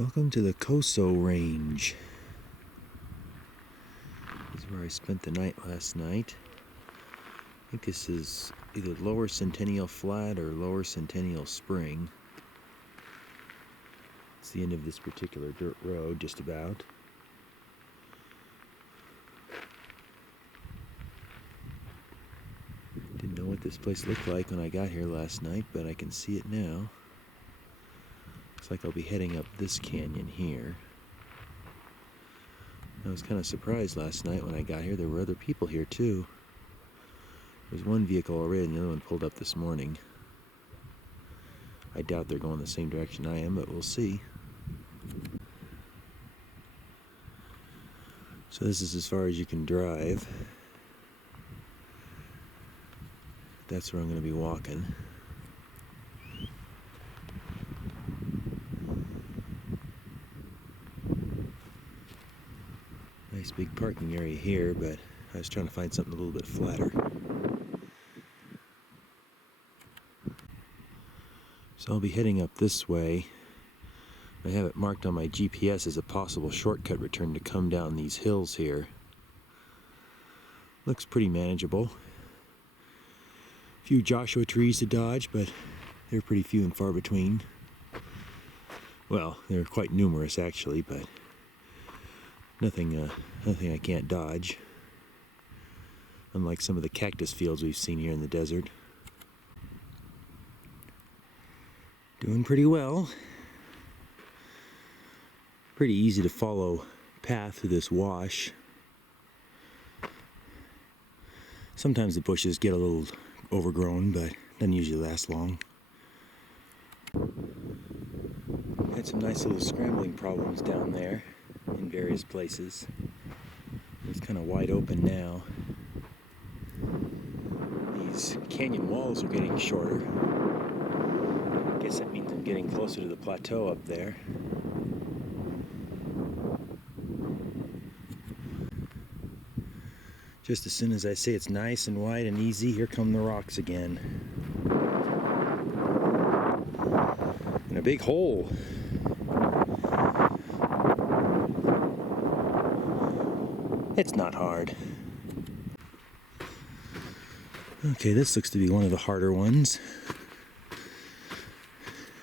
Welcome to the Coso range. This is where I spent the night last night. I think this is either Lower Centennial Flat or Lower Centennial Spring. It's the end of this particular dirt road, just about. Didn't know what this place looked like when I got here last night, but I can see it now. Looks like I'll be heading up this canyon here. I was kind of surprised last night when I got here. There were other people here too. There was one vehicle already and the other one pulled up this morning. I doubt they're going the same direction I am, but we'll see. So this is as far as you can drive. That's where I'm going to be walking. Nice big parking area here, but I was trying to find something a little bit flatter. So I'll be heading up this way. I have it marked on my GPS as a possible shortcut return to come down these hills here. Looks pretty manageable. A few Joshua trees to dodge, but they're pretty few and far between. Well, they're quite numerous actually, but nothing I can't dodge. Unlike some of the cactus fields we've seen here in the desert. Doing pretty well. Pretty easy to follow path through this wash. Sometimes the bushes get a little overgrown, but doesn't usually last long. Had some nice little scrambling problems down there in various places. It's kind of wide open now. These canyon walls are getting shorter. I guess that means I'm getting closer to the plateau up there. Just as soon as I say it's nice and wide and easy, here come the rocks again. And a big hole. It's not hard. Okay, this looks to be one of the harder ones.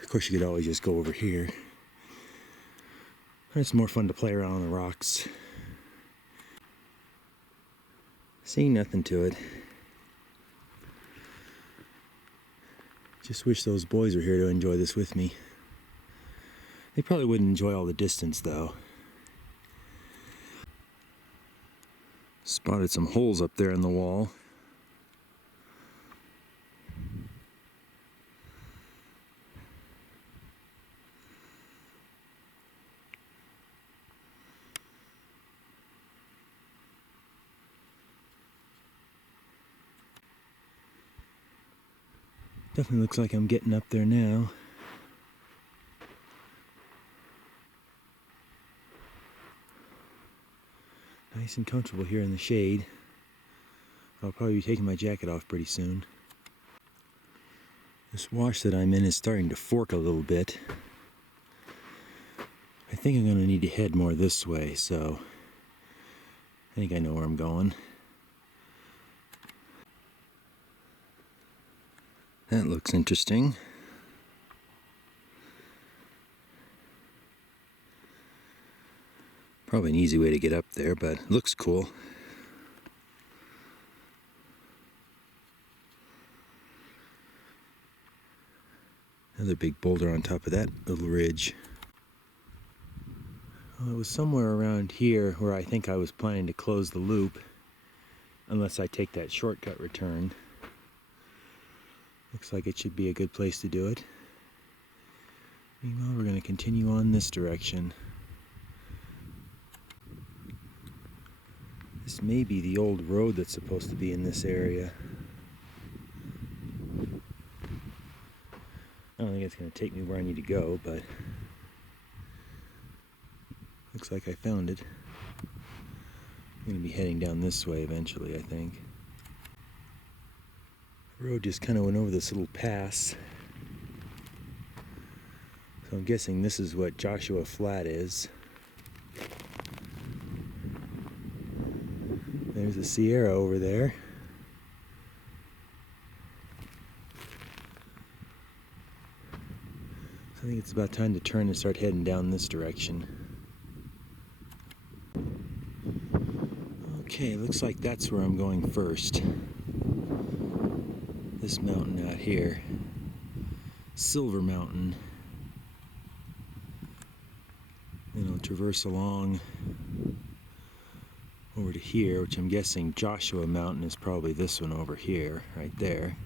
Of course, you could always just go over here. But it's more fun to play around on the rocks. Seeing nothing to it. Just wish those boys were here to enjoy this with me. They probably wouldn't enjoy all the distance though. Spotted some holes up there in the wall. Definitely looks like I'm getting up there now. Nice and comfortable here in the shade. I'll probably be taking my jacket off pretty soon. This wash that I'm in is starting to fork a little bit. I think I'm going to need to head more this way, so I think I know where I'm going. That looks interesting. Probably an easy way to get up there, but it looks cool. Another big boulder on top of that little ridge. Well, it was somewhere around here where I think I was planning to close the loop, unless I take that shortcut return. Looks like it should be a good place to do it. Meanwhile, we're going to continue on this direction. This may be the old road that's supposed to be in this area. I don't think it's going to take me where I need to go, but looks like I found it. I'm going to be heading down this way eventually, I think. The road just kind of went over this little pass. So I'm guessing this is what Joshua Flat is. There's the Sierra over there. So I think it's about time to turn and start heading down this direction. Okay, looks like that's where I'm going first. This mountain out here. Silver Mountain. Then I'll traverse along over to here, which I'm guessing Joshua Mountain is probably this one over here, right there.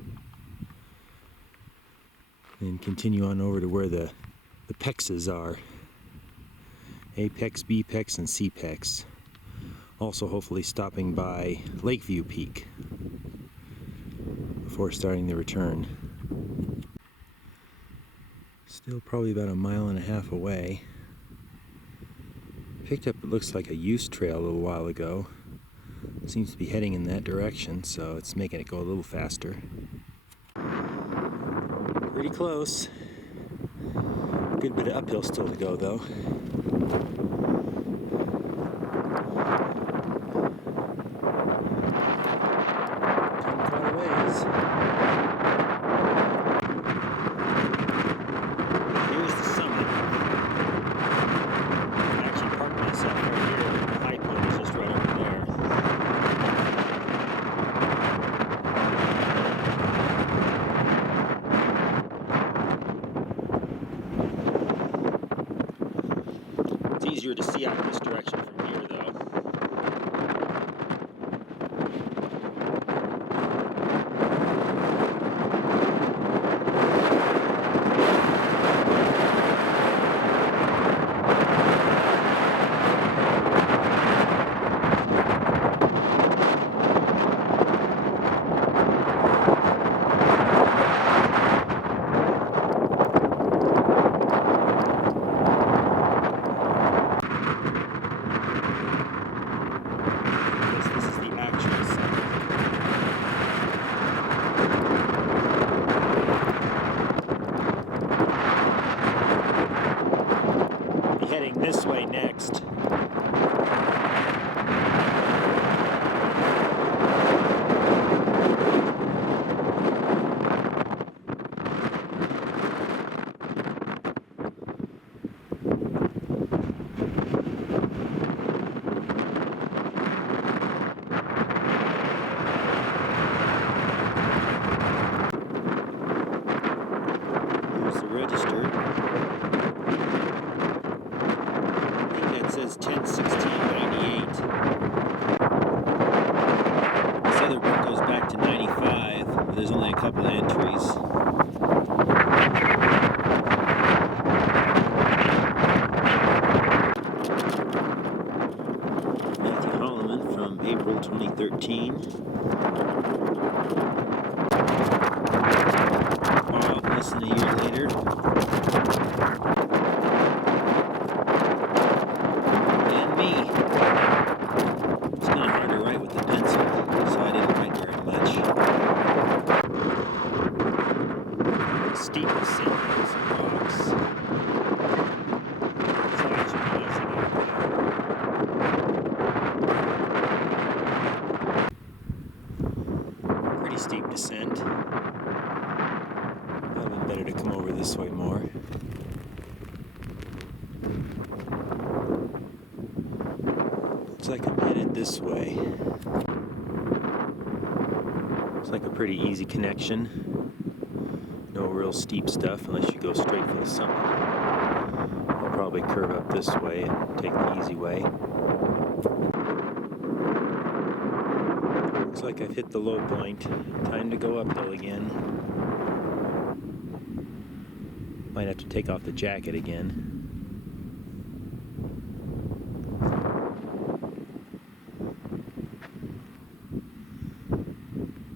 And continue on over to where the Pexes are. Apex, Bpex, and Cpex. Also hopefully stopping by Lakeview Peak before starting the return. Still probably about 1.5 miles away. Picked up, it looks like a use trail a little while ago. Seems to be heading in that direction, so it's making it go a little faster. Pretty close. Good bit of uphill still to go though. Come quite a ways. Here's the summit. I actually parked myself right here. The high point is just right over there. It's easier to see out this direction from here though. Heading this way next. Here's the register. Says 10/16/98. This other book goes back to 95, but there's only a couple of entries. Matthew Holloman from April 2013. Bob, less than a year later. Steep descent with some rocks. It's actually amazing out there. Pretty steep descent. Probably been better to come over this way more. Looks like I'm headed this way. Looks like a pretty easy connection. No real steep stuff unless you go straight for the summit. I'll probably curve up this way and take the easy way. Looks like I've hit the low point. Time to go uphill again. Might have to take off the jacket again.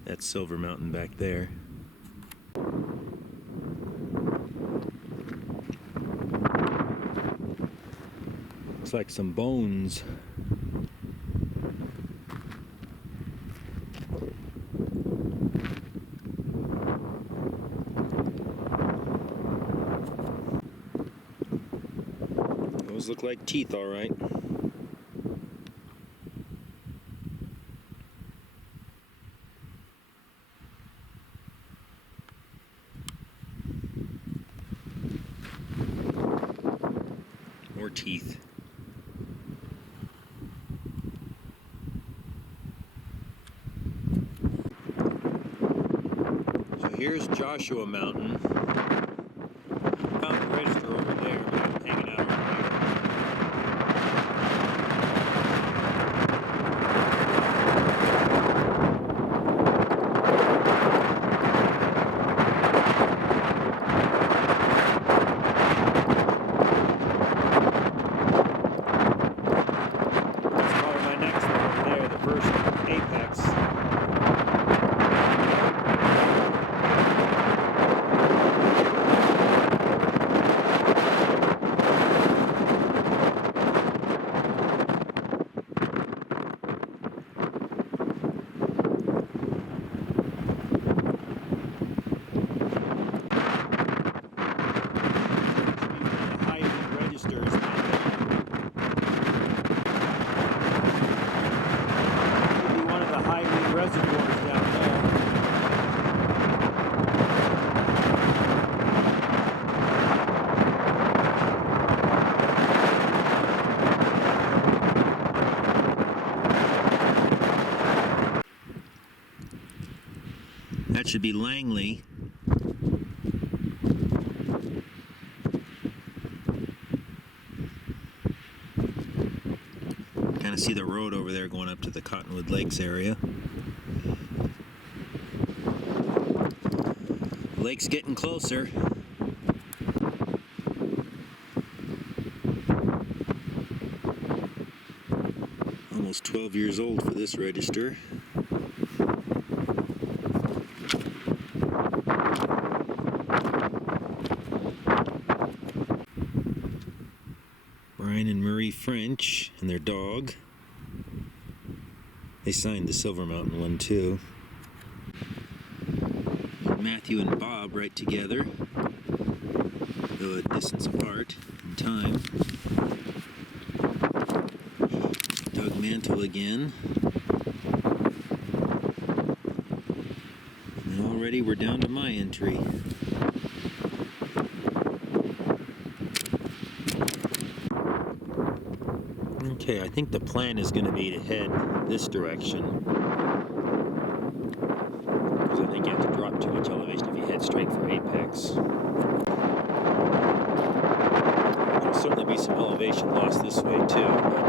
That's Silver Mountain back there. Looks like some bones. Those look like teeth, all right. More teeth. So here's Joshua Mountain. Found the register over there, but I'm hanging out over here. That's probably my next one over there, the first apex. Reservoirs down there. That should be Langley. Kind of see the road over there going up to the Cottonwood Lakes area. Lake's getting closer. Almost 12 years old for this register. Brian and Marie French and their dog. They signed the Silver Mountain one too. Matthew and Bob right together, though a distance apart in time. Doug Mantle again. And already we're down to my entry. Okay, I think the plan is going to be to head this direction. Because I think you have to drop too much elevation if you head straight for apex. There'll certainly be some elevation loss this way too, but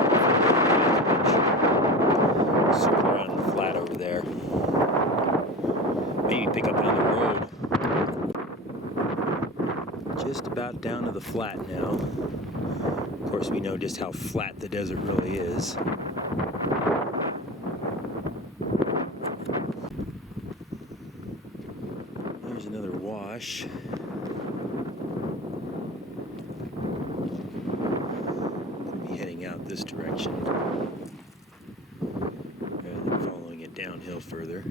circle around flat over there. Maybe pick up another road. Just about down to the flat now. Of course, we know just how flat the desert really is. Here's another wash. We'll be heading out this direction rather than following it downhill further.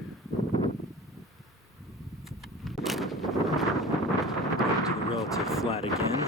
Back to the relative flat again.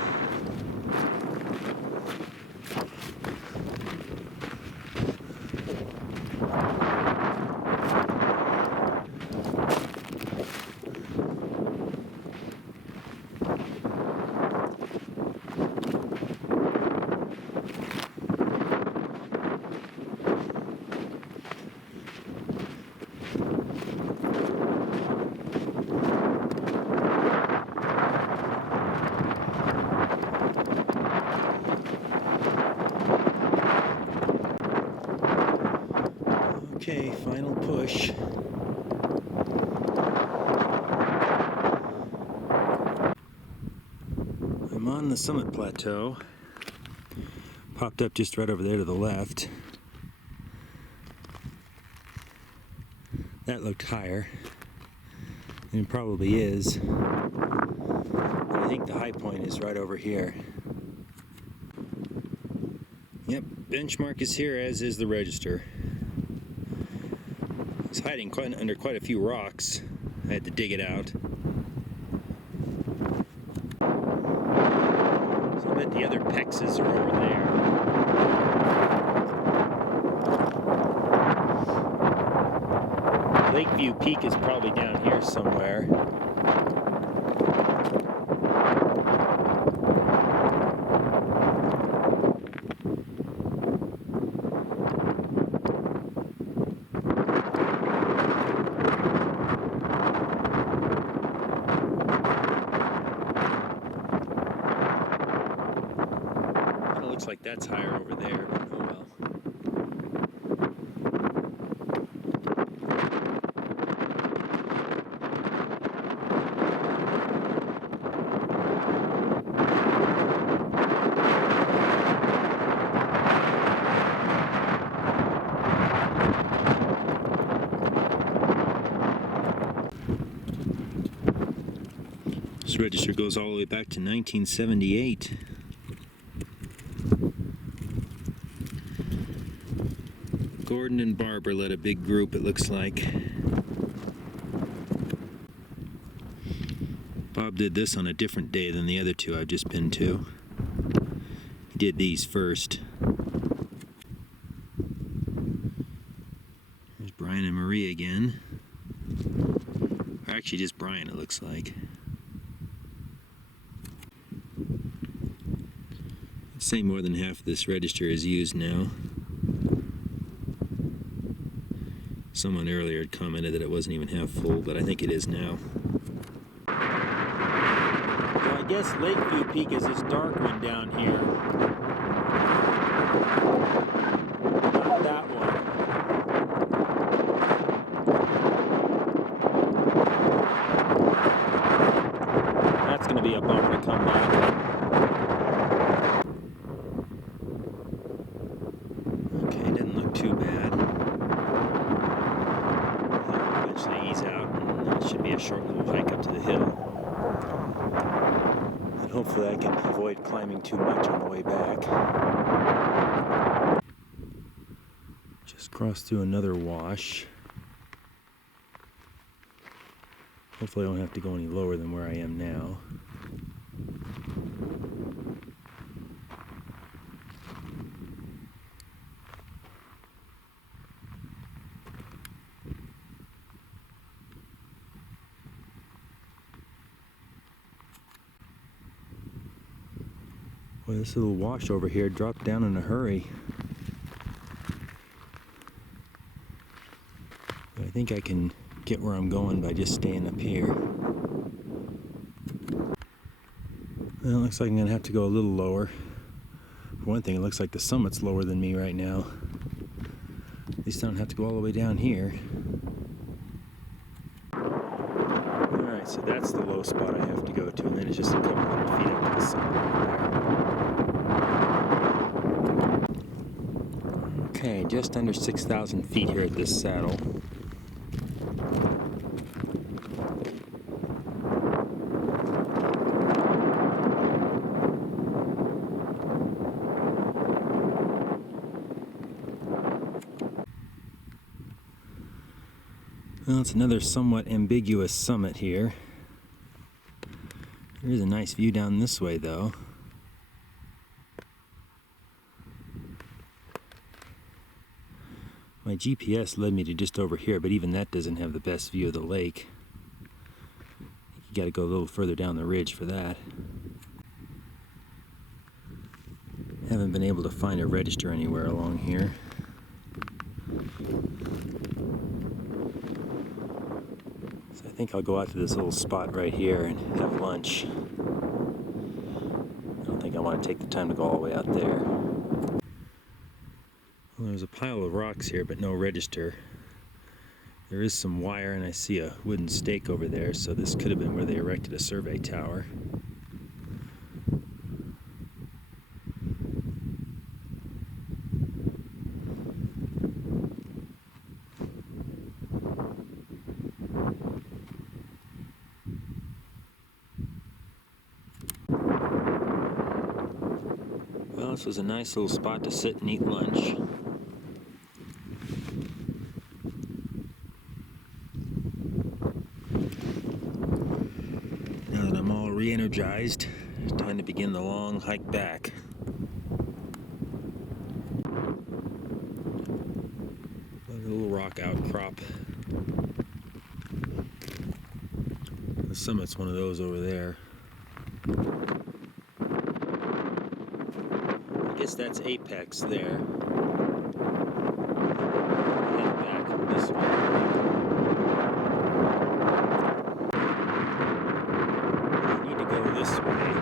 Okay, final push. I'm on the summit plateau. Popped up just right over there to the left. That looked higher, and it probably is. But I think the high point is right over here. Yep, benchmark is here, as is the register. It's hiding under quite a few rocks. I had to dig it out. So bet the other Pexes are over there. Lakeview Peak is probably down here somewhere. Looks like that's higher over there, but oh well. This register goes all the way back to 1978. Gordon and Barbara led a big group, it looks like. Bob did this on a different day than the other two I've just been to. He did these first. There's Brian and Marie again. Or actually just Brian, it looks like. I'd say more than half of this register is used now. Someone earlier had commented that it wasn't even half full, but I think it is now. So I guess Lakeview Peak is this dark one down here. Not that one. That's going to be a bummer to come back. Okay, didn't look too bad. Ease out, and it should be a short little hike up to the hill. And hopefully I can avoid climbing too much on the way back. Just crossed through another wash. Hopefully I don't have to go any lower than where I am now. Well, this little wash over here dropped down in a hurry. But I think I can get where I'm going by just staying up here. Well, it looks like I'm going to have to go a little lower. For one thing, it looks like the summit's lower than me right now. At least I don't have to go all the way down here. Alright, so that's the low spot I have to go to, and then it's just a couple hundred feet up to the summit over there. Okay, just under 6,000 feet here at this saddle. Well, it's another somewhat ambiguous summit here. There is a nice view down this way, though. My GPS led me to just over here, but even that doesn't have the best view of the lake. You gotta go a little further down the ridge for that. Haven't been able to find a register anywhere along here. So I think I'll go out to this little spot right here and have lunch. I don't think I want to take the time to go all the way out there. Well, there's a pile of rocks here, but no register. There is some wire, and I see a wooden stake over there, so this could have been where they erected a survey tower. Well, this was a nice little spot to sit and eat lunch. Now that I'm all re-energized, Time to begin the long hike back. A little rock outcrop. The summit's one of those over there. I guess that's apex there. Head back this way. I need to go this way.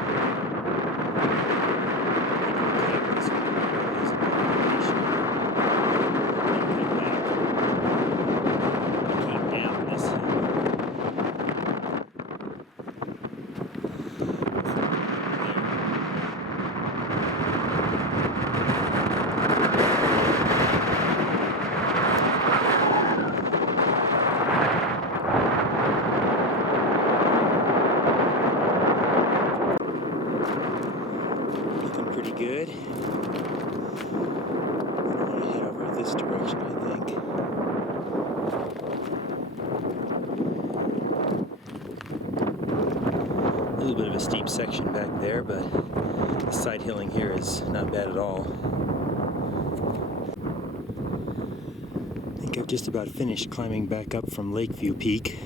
Pretty good. I want to head over this direction, I think. A little bit of a steep section back there, but the side hilling here is not bad at all. I think I've just about finished climbing back up from Lakeview Peak.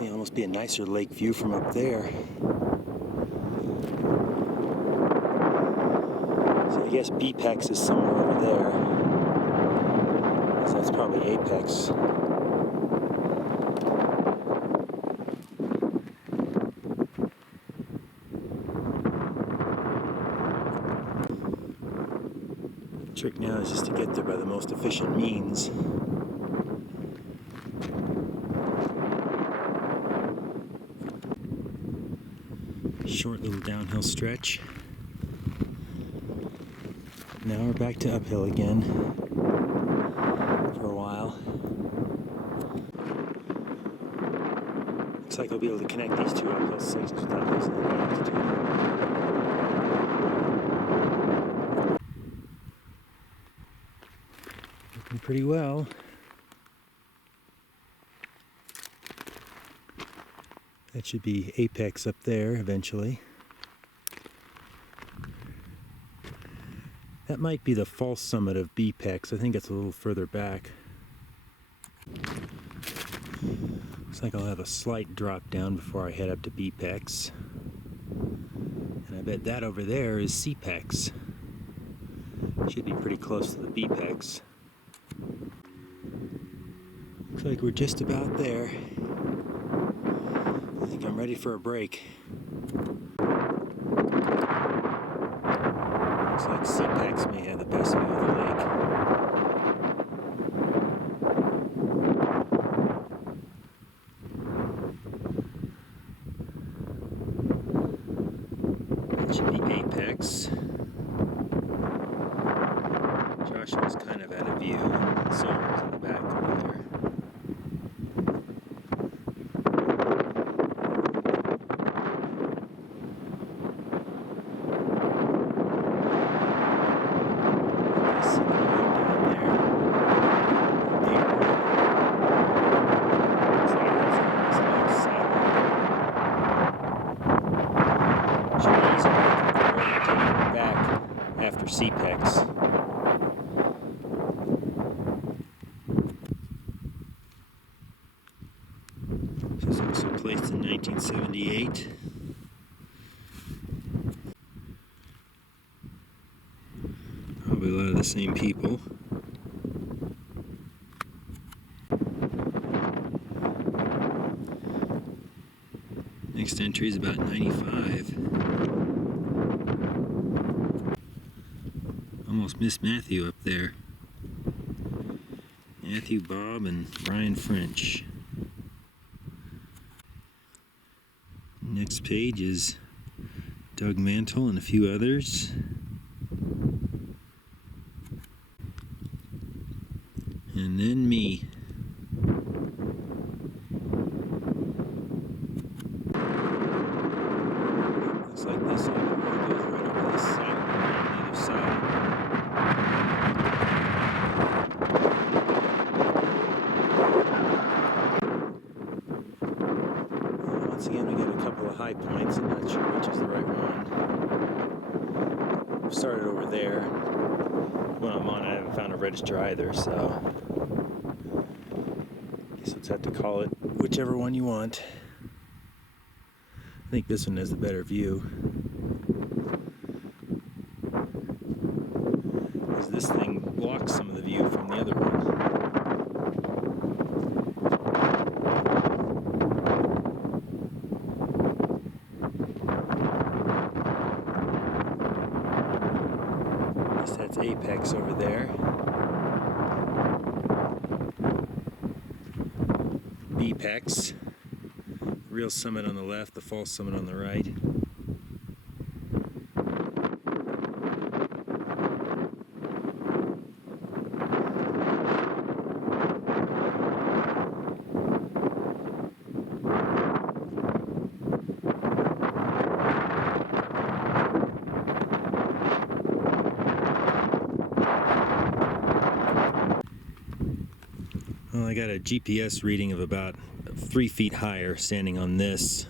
May almost be a nicer lake view from up there. So I guess Bepex is somewhere over there. So that's probably apex. The trick now is just to get there by the most efficient means. Short little downhill stretch. Now we're back to uphill again for a while. Looks like I'll be able to connect these two uphill sections without losing the altitude. Looking pretty well. That should be apex up there eventually. That might be the false summit of Bepex. I think it's a little further back. Looks like I'll have a slight drop down before I head up to Bepex. And I bet that over there is Cpex. Should be pretty close to the Bepex. Looks like we're just about there. I think I'm ready for a break. Looks like Cpex may have the best view of the lake. That should be apex. Joshua's kind of out of view. Silver's in the back over there. After Cpex. This was also placed in 1978. Probably a lot of the same people. Next entry is about 95. Almost missed Matthew up there. Matthew, Bob, and Brian French. Next page is Doug Mantle and a few others. And then me. Looks like this one goes right over this side on the other side. again, we got a couple of high points. I'm not sure which is the right one. I've started over there. When I'm on, I haven't found a register either, so I guess let's have to call it whichever one you want. I think this one has the better view, because this thing blocks some of the view from the other one. That's Apex over there. Bepex. Real summit on the left, the false summit on the right. Well, I got a GPS reading of about 3 feet higher standing on this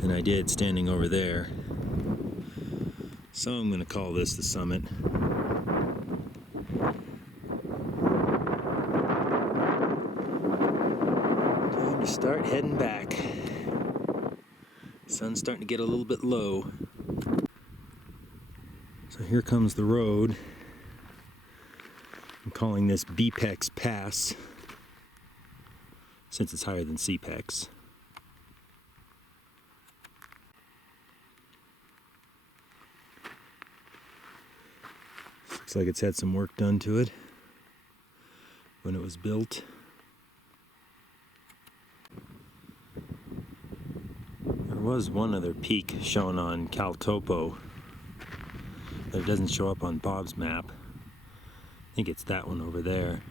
than I did standing over there. So I'm going to call this the summit. Time to start heading back. Sun's starting to get a little bit low. So here comes the road. I'm calling this Bepex Pass, since it's higher than CPEX. Looks like it's had some work done to it when it was built. There was one other peak shown on CalTopo, but it doesn't show up on Bob's map. I think it's that one over there.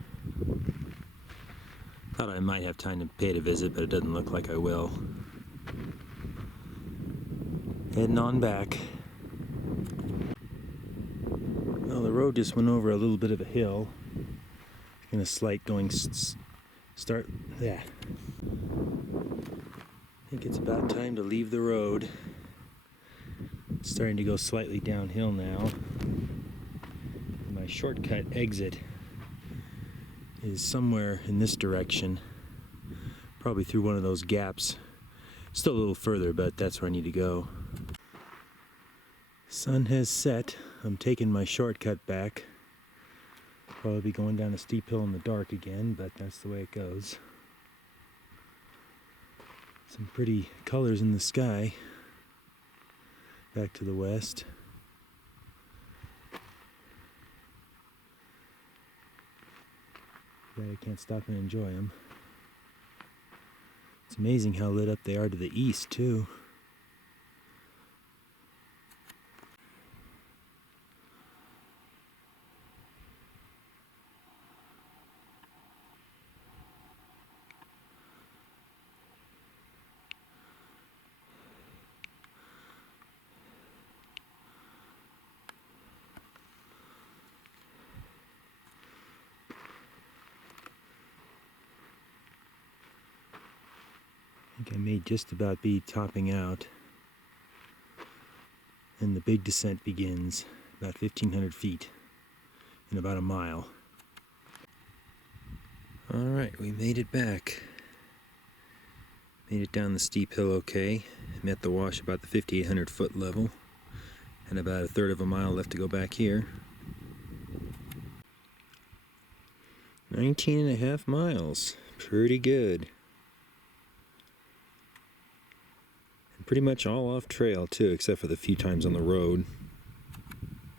Thought I might have time to pay it a visit, but it doesn't look like I will. Heading on back. Well, the road just went over a little bit of a hill. And a slight going start. Yeah. I think it's about time to leave the road. It's starting to go slightly downhill now. My shortcut exit is somewhere in this direction, probably through one of those gaps. Still a little further, but that's where I need to go. Sun has set. I'm taking my shortcut back. Probably be going down a steep hill in the dark again, but that's the way it goes. Some pretty colors in the sky back to the west. Glad I can't stop and enjoy them. It's amazing how lit up they are to the east, too. I think I may just about be topping out, and the big descent begins, about 1,500 feet in about a mile. Alright, we made it back. Made it down the steep hill okay. Met the wash about the 5,800 foot level, and about a third of a mile left to go back here. 19.5 miles. Pretty good. Pretty much all off trail too, except for the few times on the road.